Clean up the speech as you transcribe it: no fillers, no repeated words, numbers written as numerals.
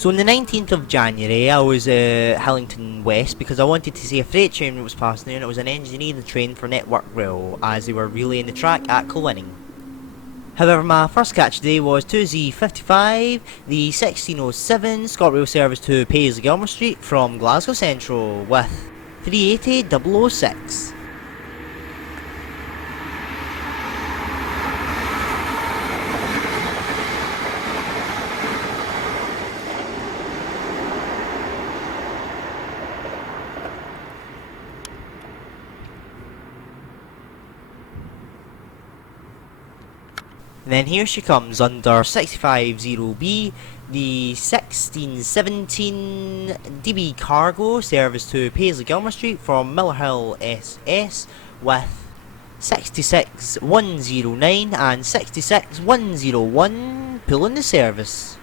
So on the 19th of January, I was at Hillington West because I wanted to see a freight train that was passing there, and it was an engineering train for Network Rail as they were relaying the track at Culwinning. However, my first catch today was 2Z55, the 1607 ScotRail service to Paisley Gilmer Street from Glasgow Central with 380,006. And then here she comes under 650B, the 1617 DB cargo service to Paisley Gilmer Street from Miller Hill SS with 66109 and 66101 pulling the service.